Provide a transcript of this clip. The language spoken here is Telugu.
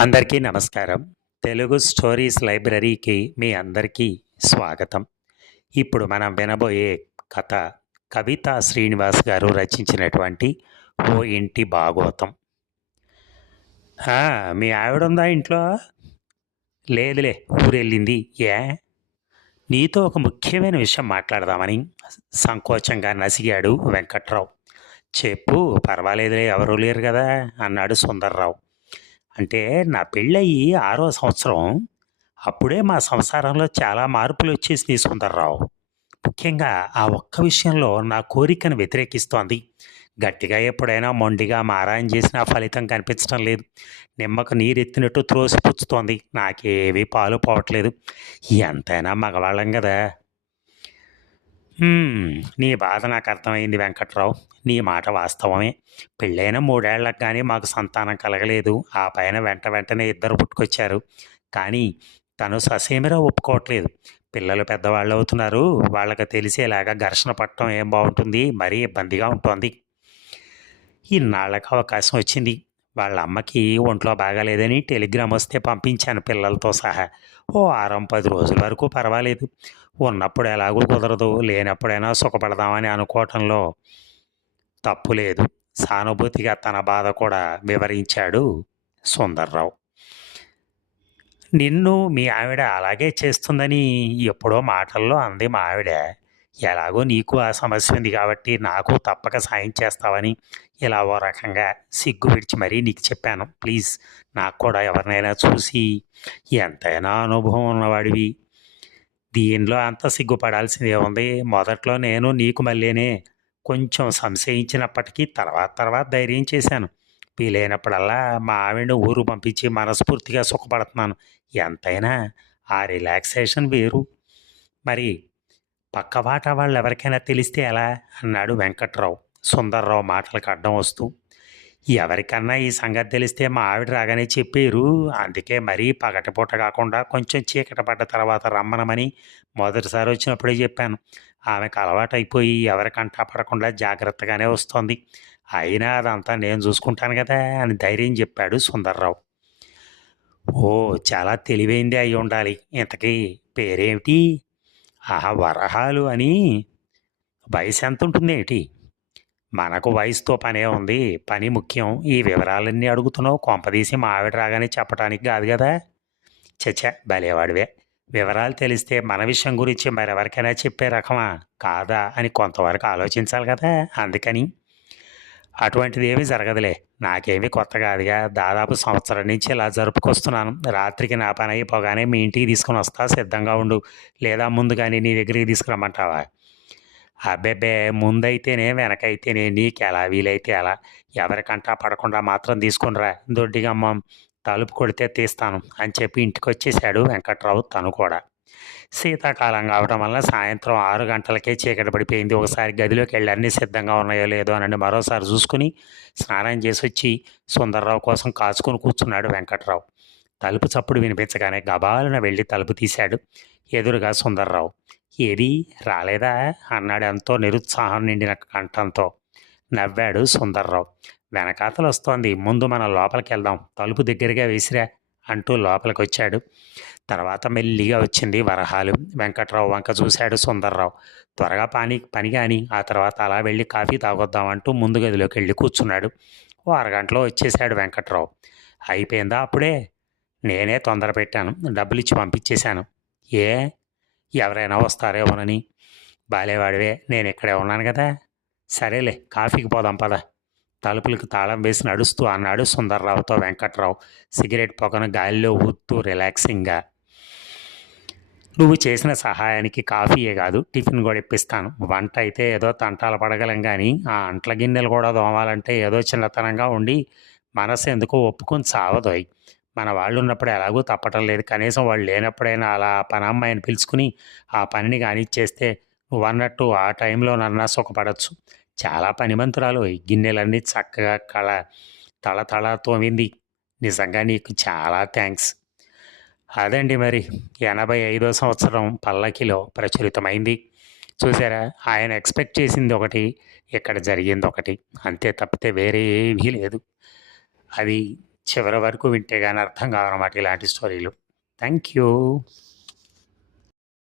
అందరికీ నమస్కారం. తెలుగు స్టోరీస్ లైబ్రరీకి మీ అందరికీ స్వాగతం. ఇప్పుడు మనం వినబోయే కథ కవిత శ్రీనివాస్ గారు రచించినటువంటి ఓ ఇంటి భాగవతం మీ ఆవిడ ఉందా ఇంట్లో? లేదులే ఊరెళ్ళింది. ఏ? నీతో ఒక ముఖ్యమైన విషయం మాట్లాడదామని సంకోచంగా నసిగాడు వెంకట్రావు. చెప్పు పర్వాలేదులే ఎవరూ లేరు కదా అన్నాడు సుందర్రావు. అంటే నా పెళ్ళయి ఆరో సంవత్సరం. అప్పుడే మా సంసారంలో చాలా మార్పులు వచ్చేసి సుందర్రావు. ముఖ్యంగా ఆ ఒక్క విషయంలో నా కోరికను వ్యతిరేకిస్తోంది. గట్టిగా ఎప్పుడైనా మొండిగా మారాయం చేసినా ఫలితం కనిపించడం లేదు. నిమ్మకు నీరెత్తినట్టు త్రోసిపుచ్చుతోంది నాకేవి పాలు పోవట్లేదు. ఎంతైనా మగవాళ్ళం కదా "హ్మ్, నీ బాధ నాకు అర్థమైంది వెంకట్రావు. నీ మాట వాస్తవమే. పెళ్ళైన మూడేళ్ళకు కానీ మాకు సంతానం కలగలేదు. ఆ పైన వెంట వెంటనే ఇద్దరు పుట్టుకొచ్చారు. కానీ తను ససేమిరా ఒప్పుకోవట్లేదు. పిల్లలు పెద్దవాళ్ళు అవుతున్నారు. వాళ్ళకి తెలిసేలాగా ఘర్షణ పట్టడం ఏం బాగుంటుంది? మరీ ఇబ్బందిగా ఉంటుంది. ఇన్నాళ్ళకి అవకాశం వచ్చింది. వాళ్ళ అమ్మకి ఒంట్లో బాగాలేదని టెలిగ్రామ్ వస్తే పంపించాను పిల్లలతో సహా. ఓ వారం పది రోజుల వరకు పర్వాలేదు. ఉన్నప్పుడు ఎలాగూ కుదరదు లేనప్పుడైనా సుఖపడదామని అనుకోవటంలో తప్పు లేదు సానుభూతిగా తన బాధ కూడా వివరించాడు సుందర్రావు. నిన్ను మీ ఆవిడ అలాగే చేస్తుందని ఎప్పుడో మాటల్లో అంది మా ఆవిడ. ఎలాగో నీకు ఆ సమస్య ఉంది కాబట్టి నాకు తప్పక సాయం చేస్తావని ఇలా ఓ రకంగా సిగ్గు విడిచి మరీ నీకు చెప్పాను. ప్లీజ్ నాకు కూడా ఎవరినైనా చూసి ఎంతైనా అనుభవం ఉన్నవాడివి. దీనిలో అంత సిగ్గుపడాల్సింది ఏముంది మొదట్లో నేను నీకు మళ్ళీనే కొంచెం సంశయించినప్పటికీ తర్వాత తర్వాత ధైర్యం చేశాను. వీలైనప్పుడల్లా మా ఆవిడని ఊరు పంపించి మనస్ఫూర్తిగా సుఖపడుతున్నాను. ఎంతైనా ఆ రిలాక్సేషన్ వేరు. మరి పక్కవాట వాళ్ళు ఎవరికైనా తెలిస్తే ఎలా? అన్నాడు వెంకట్రావు. సుందర్రావు మాటలకు అడ్డం వస్తూ. ఎవరికన్నా ఈ సంగతి తెలిస్తే మా ఆవిడ రాగానే చెప్పారు. అందుకే మరీ పగటిపూట కాకుండా కొంచెం చీకట పడ్డ తర్వాత రమ్మనమని మొదటిసారి వచ్చినప్పుడే చెప్పాను. ఆమెకు అలవాటైపోయి ఎవరికంటా పడకుండా జాగ్రత్తగానే వస్తోంది. అయినా అదంతా నేను చూసుకుంటాను కదా అని ధైర్యం చెప్పాడు సుందర్రావు. ఓ చాలా తెలివైంది అయి ఉండాలి ఇంతకీ పేరేమిటి? ఆహా వరహాలు అని వయసు ఎంత ఉంటుంది ఏంటి? మనకు వయసుతో పనే ఉంది. పని ముఖ్యం. ఈ వివరాలన్నీ అడుగుతున్నావు. కొంపదీసి మా ఆవిడ రాగానే చెప్పడానికి కాదు కదా? చచ్చా భలేవాడివే. వివరాలు తెలిస్తే మన విషయం గురించి మరెవరికైనా చెప్పే రకమా? కాదా? అని కొంతవరకు ఆలోచించాలి కదా? అందుకని అటువంటిది ఏమీ జరగదులే. నాకేమీ కొత్త కాదుగా. దాదాపు సంవత్సరం నుంచి ఇలా జరుపుకొస్తున్నాను. రాత్రికి నా పని అయిపోగానే మీ ఇంటికి తీసుకుని వస్తా సిద్ధంగా ఉండు. లేదా ముందుగానే నీ దగ్గరికి తీసుకురమ్మంటావా? అబ్బెబ్బే ముందైతేనే వెనకైతేనే నీకు ఎలా వీలైతే ఎలా ఎవరికంటా పడకుండా మాత్రం తీసుకునిరా. దొడ్డిగమ్మ తలుపు కొడితే తీస్తాను అని చెప్పి ఇంటికి వచ్చేసాడు వెంకట్రావు తను కూడా. శీతాకాలం కావడం వల్ల సాయంత్రం ఆరు గంటలకే చీకటి పడిపోయింది. ఒకసారి గదిలోకి వెళ్ళి అన్నీ సిద్ధంగా ఉన్నాయో లేదో అని మరోసారి చూసుకుని స్నానం చేసి వచ్చి సుందర్రావు కోసం కాచుకొని కూర్చున్నాడు వెంకట్రావు. తలుపు చప్పుడు వినిపించగానే గబాలున వెళ్ళి తలుపు తీశాడు ఎదురుగా సుందర్రావు. ఏది? రాలేదా? అన్నాడు ఎంతో నిరుత్సాహం నిండిన కంఠంతో. నవ్వాడు సుందర్రావు. వెనకాతలు వస్తోంది ముందు మనం లోపలికి వెళ్దాం. తలుపు దగ్గరగా వేసిరా. అంటూ లోపలికి వచ్చాడు తర్వాత మెల్లిగా వచ్చింది వరహాలు. వెంకట్రావు వంక చూశాడు సుందర్రావు. త్వరగా పని పని కానీ ఆ తర్వాత అలా వెళ్ళి కాఫీ తాగొద్దాం అంటూ ముందు గదిలోకి వెళ్ళి కూర్చున్నాడు. ఓ అరగంటలో వచ్చేసాడు వెంకట్రావు. అయిపోయిందా అప్పుడే? నేనే తొందర పెట్టాను. డబ్బులు ఇచ్చి పంపించేశాను. ఏ? ఎవరైనా వస్తారేమోనని. బాలేవాడివే నేను ఇక్కడే ఉన్నాను కదా. సరేలే కాఫీకి పోదాం పదా. తలుపులకు తాళం వేసి నడుస్తూ అన్నాడు సుందర్రావుతో వెంకట్రావు సిగరెట్ పొగను గాలిలో ఊదుతూ రిలాక్సింగ్గా నువ్వు చేసిన సహాయానికి కాఫీయే కాదు టిఫిన్ కూడా ఇప్పిస్తాను. వంట అయితే ఏదో తంటాలు పడగలం కానీ ఆ అంట్ల గిన్నెలు కూడా దోమాలంటే ఏదో చిన్నతనంగా ఉండి మనసు ఎందుకో ఒప్పుకొని చావదోయ్ మన వాళ్ళు ఉన్నప్పుడు ఎలాగూ తప్పటం లేదు. కనీసం వాళ్ళు లేనప్పుడైనా అలా పనమ్మాయిని పిలుచుకుని ఆ పనిని కానిచ్చేస్తే నువ్వు అన్నట్టు ఆ టైంలో నన్నా సుఖపడచ్చు. చాలా పనిమంతురాలు. గిన్నెలన్నీ చక్కగా కళ తల తల తోమింది. నిజంగా నీకు చాలా థ్యాంక్స్ అదండి మరి. ఎనభై ఐదో సంవత్సరం పల్లకిలో ప్రచురితమైంది. చూసారా? ఆయన ఎక్స్పెక్ట్ చేసింది ఒకటి ఇక్కడ జరిగింది ఒకటి. అంతే తప్పితే వేరే ఏమీ లేదు. అది చివరి వరకు వింటే కానీ అర్థం కావన్నమాట ఇలాంటి స్టోరీలు. Thank you